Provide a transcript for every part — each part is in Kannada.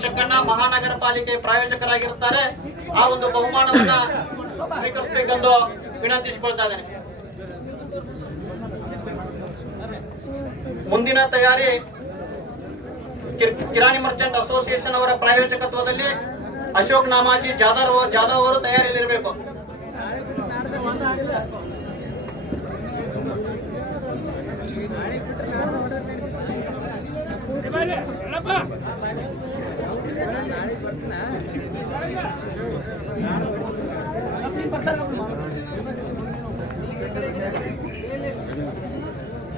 ಚಕ್ಕಣ್ಣ ಮಹಾನಗರ ಪಾಲಿಕೆ ಪ್ರಾಯೋಜಕರಾಗಿರುತ್ತಾರೆ. ಆ ಒಂದು ಬಹುಮಾನವನ್ನ ಸ್ವೀಕರಿಸಬೇಕೆಂದು ವಿನಂತಿಸಿಕೊಳ್ತಾ ಇದ್ದೇನೆ. ಮುಂದಿನ ತಯಾರಿ ಕಿರ್- ಕಿರಾಣಿ ಮರ್ಚೆಂಟ್ ಅಸೋಸಿಯೇಷನ್ ಅವರ ಪ್ರಾಯೋಜಕತ್ವದಲ್ಲಿ ಅಶೋಕ್ ನಾಮಾಜಿ ಜಾಧವ್ ಜಾಧವ್ ಅವರು ತಯಾರಿಯಲ್ಲಿರಬೇಕು.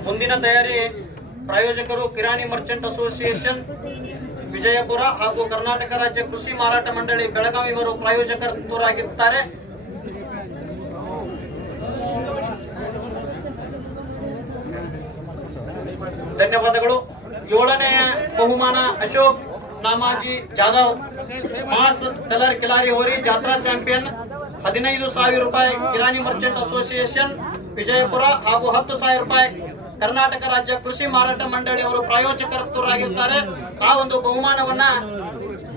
ಮುಂದಿನ ತಯಾರಿ ಪ್ರಾಯೋಜಕರು ಕಿರಾಣಿ ಮರ್ಚೆಂಟ್ ಅಸೋಸಿಯೇಷನ್, ವಿಜಯಪುರ ಹಾಗೂ ಕರ್ನಾಟಕ ರಾಜ್ಯ ಕೃಷಿ ಮಾರಾಟ ಮಂಡಳಿ ಬೆಳಗಾವಿ ಇವರು ಪ್ರಾಯೋಜಕರಾಗಿರುತ್ತಾರೆ ಧನ್ಯವಾದಗಳು. ಏಳನೆಯ ಬಹುಮಾನ ಅಶೋಕ್. ನಾಮಾಜಿ ಜಾಧವ್ ಮಾಸ್ ಕಲರ್ ಕಿಲಾರಿ ಹೋರಿ ಜಾತ್ರಾ ಚಾಂಪಿಯನ್ ಹದಿನೈದು ಸಾವಿರ ರೂಪಾಯಿ ಕಿರಾಣಿ ಮರ್ಚೆಂಟ್ ಅಸೋಸಿಯೇಷನ್ ವಿಜಯಪುರ ಹಾಗೂ ಹತ್ತು ಸಾವಿರ ರೂಪಾಯಿ. ಕರ್ನಾಟಕ ರಾಜ್ಯ ಕೃಷಿ ಮಾರಾಟ ಮಂಡಳಿಯವರು ಪ್ರಾಯೋಜಕರಾಗಿರ್ತಾರೆ ಆ ಒಂದು ಬಹುಮಾನವನ್ನ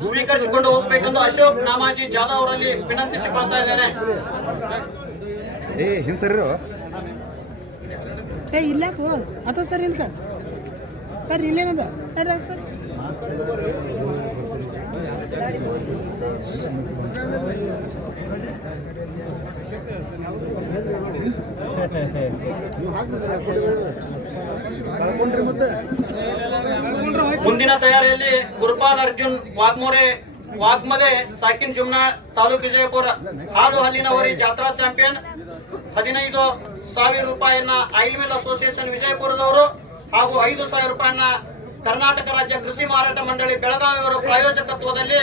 ಸ್ವೀಕರಿಸಿಕೊಂಡು ಹೋಗಬೇಕೆಂದು ಅಶೋಕ್ ನಾಮಾಜಿ ಜಾಧವ್ ಅವರಲ್ಲಿ ವಿನಂತಿಸಿಕೊಳ್ತಾ ಇದ್ದೇನೆ. ಏ ಹಿಂಸರಿರೋ. ಏ ಇಲ್ಲ ಸರ್ ಸರ್ ಇಲ್ಲೇನದ ಸರ್. ಮುಂದಿನ ತಯಾರಿಯಲ್ಲಿ ಗುರುಪಾದ ಅರ್ಜುನ್, ವಾಗ್ಮೋರೆ, ವಾಗ್ಮದೆ, ಸಾಕಿನ್ ಜುಮ್ನಾ, ತಾಲೂಕ್ ವಿಜಯಪುರ, ಹಾಡು ಹಲ್ಲಿನವರಿ ಜಾತ್ರಾ ಚಾಂಪಿಯನ್, ಹದಿನೈದು ಸಾವಿರ ರೂಪಾಯಿಯನ್ನ ಆಯಿಲ್ ಮಿಲ್ ಅಸೋಸಿಯೇಷನ್ ವಿಜಯಪುರದವರು ಹಾಗೂ ಐದು ಸಾವಿರ ರೂಪಾಯಿಯನ್ನ ಕರ್ನಾಟಕ ರಾಜ್ಯ ಕೃಷಿ ಮಾರಾಟ ಮಂಡಳಿ ಬೆಳಗಾವಿ ಅವರ ಪ್ರಾಯೋಜಕತ್ವದಲ್ಲಿ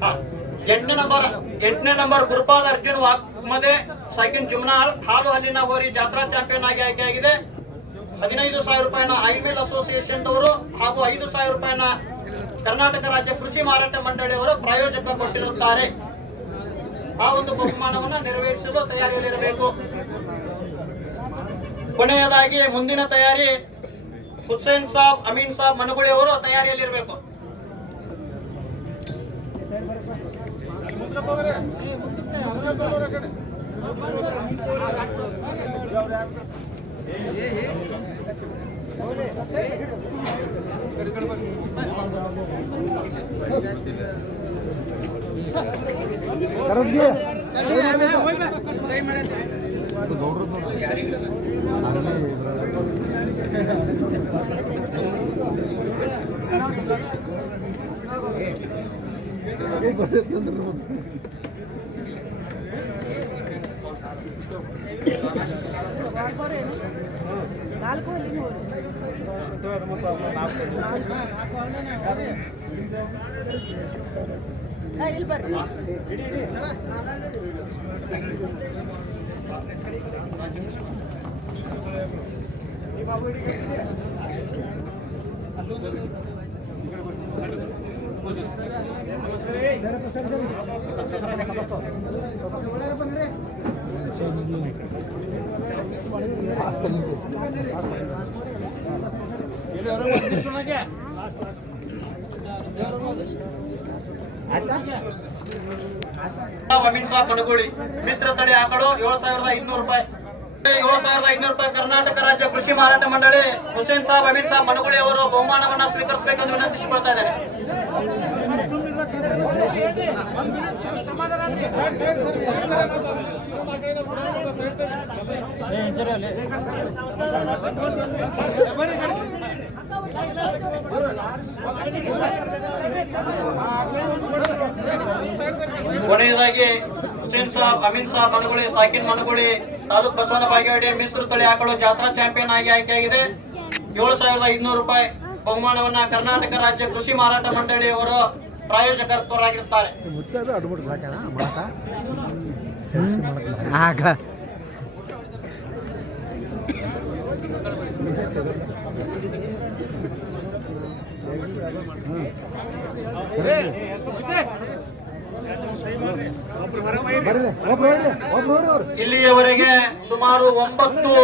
ಹಾ. ಎಂಟನೇ ನಂಬರ್ ಎಂಟನೇ ನಂಬರ್ ಗುರುಪಾದ ಅರ್ಜುನ್ ವಾಗ್ಮದೆ ಸೈಕಿನ್ ಜುಮ್ನಾಳ್, ಹಾಲು ಹಲ್ಲಿನ ಹೋರಿ ಜಾತ್ರಾ ಚಾಂಪಿಯನ್ ಆಗಿ ಆಯ್ಕೆಯಾಗಿದೆ. ಹದಿನೈದು ಸಾವಿರ ರೂಪಾಯಿನ ಐಮೇಲ್ ಅಸೋಸಿಯೇಷನ್ ದವರು ಹಾಗೂ ಐದು ಸಾವಿರ ರೂಪಾಯಿನ ಕರ್ನಾಟಕ ರಾಜ್ಯ ಕೃಷಿ ಮಾರಾಟ ಮಂಡಳಿಯವರು ಪ್ರಾಯೋಜಕ ಕೊಟ್ಟಿರುತ್ತಾರೆ. ಆ ಒಂದು ಬಹುಮಾನವನ್ನು ನೆರವೇರಿಸಲು ತಯಾರಿಯಲ್ಲಿರಬೇಕು. ಕೊನೆಯದಾಗಿ ಮುಂದಿನ ತಯಾರಿ ಹುಸೇನ್ ಸಾಬ್, ಅಮೀನ್ ಸಾಬ್ ಮನುಗುಳಿ ಅವರು ತಯಾರಿಯಲ್ಲಿರಬೇಕು. ಸರಿ ಬಾಬು ಮಿಶ್ರ ತಳಿ ಆಕಳು ಏಳು ಸಾವಿರದ ಇನ್ನೂರು ರೂಪಾಯಿ. ಏಳು ಸಾವಿರದ ಐನೂರು ರೂಪಾಯಿ ಕರ್ನಾಟಕ ರಾಜ್ಯ ಕೃಷಿ ಮಾರಾಟ ಮಂಡಳಿ ಹುಸೇನ್ ಸಾಬ್ ಅಮಿತ್ ಸಾಬ್, ಮನಗುಳಿ ಅವರು ಬಹುಮಾನವನ್ನ ಸ್ವೀಕರಿಸಬೇಕೆಂದು ವಿನಂತಿಸಿಕೊಳ್ತಾ ಇದ್ದಾರೆ. ಕೊನೆಯದಾಗಿ ಹುಸೇನ್ ಸಾಬ್ ಅಮೀನ್ ಸಾಬ್ ಮನಗುಳಿ ಸಾಕಿನ್ ಮನಗುಳಿ ತಾಲೂಕ್ ಬಸವನ ಬಾಗೇವಾಡಿ ಮಿಶ್ರ ತಳಿ ಹಾಕಲು ಜಾತ್ರಾ ಚಾಂಪಿಯನ್ ಆಗಿ ಆಯ್ಕೆಯಾಗಿದೆ ಏಳು ಸಾವಿರದ ಇನ್ನೂರು ರೂಪಾಯಿ ಬಹುಮಾನವನ್ನ ಕರ್ನಾಟಕ ರಾಜ್ಯ ಕೃಷಿ ಮಾರಾಟ ಮಂಡಳಿಯವರು ಪ್ರಾಯೋಜಕತ್ವರಾಗಿರುತ್ತಾರೆ ಮುತ್ತದು ಇಲ್ಲಿಯವರೆಗೆ ಸುಮಾರು ಒಂಬತ್ತು